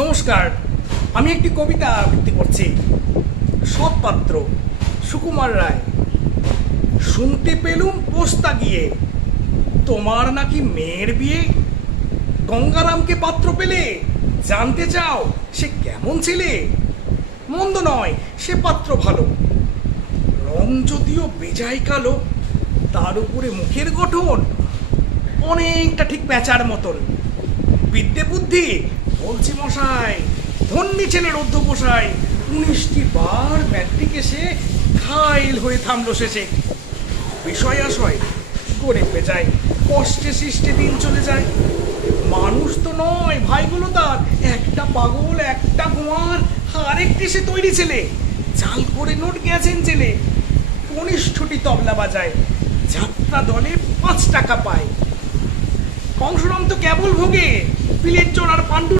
নমস্কার, আমি একটি কবিতা আবৃত্তি করছি। সৎপাত্র, সুকুমার রায়। শুনতে পেলুম পোস্তা গিয়ে, তোমার নাকি মেয়ের বিয়ে। গঙ্গারামকে পাত্র পেলে, জানতে চাও সে কেমন ছেলে। মন্দ নয়, সে পাত্র ভালো, রং যদিও বেজায় কালো। তার উপরে মুখের গঠন অনেকটা ঠিক প্যাঁচার মতন। বিদ্যে বুদ্ধি বলছি মশাই, ধন্যী ছেলের অধ্যবসায়। 19টি বার ম্যাট্রিক এসে ঘাইল হয়ে থামলো শেষে। বিষয় আশয় করে পেঁচায়, কষ্টে সৃষ্টে দিন চলে যায়। মানুষ তো নয় ভাইগুলো তার, একটা পাগল একটা কুমার, আরেকটি সে তৈরি ছেলে। চাল করে নোট গেছেন জেলে, কনিষ্ঠটি তবলা বাজায়, যাত্রা দলে 5 টাকা পায়। কংসরাম তো কেবল ভোগে, পিলের চোর আর পাণ্ডু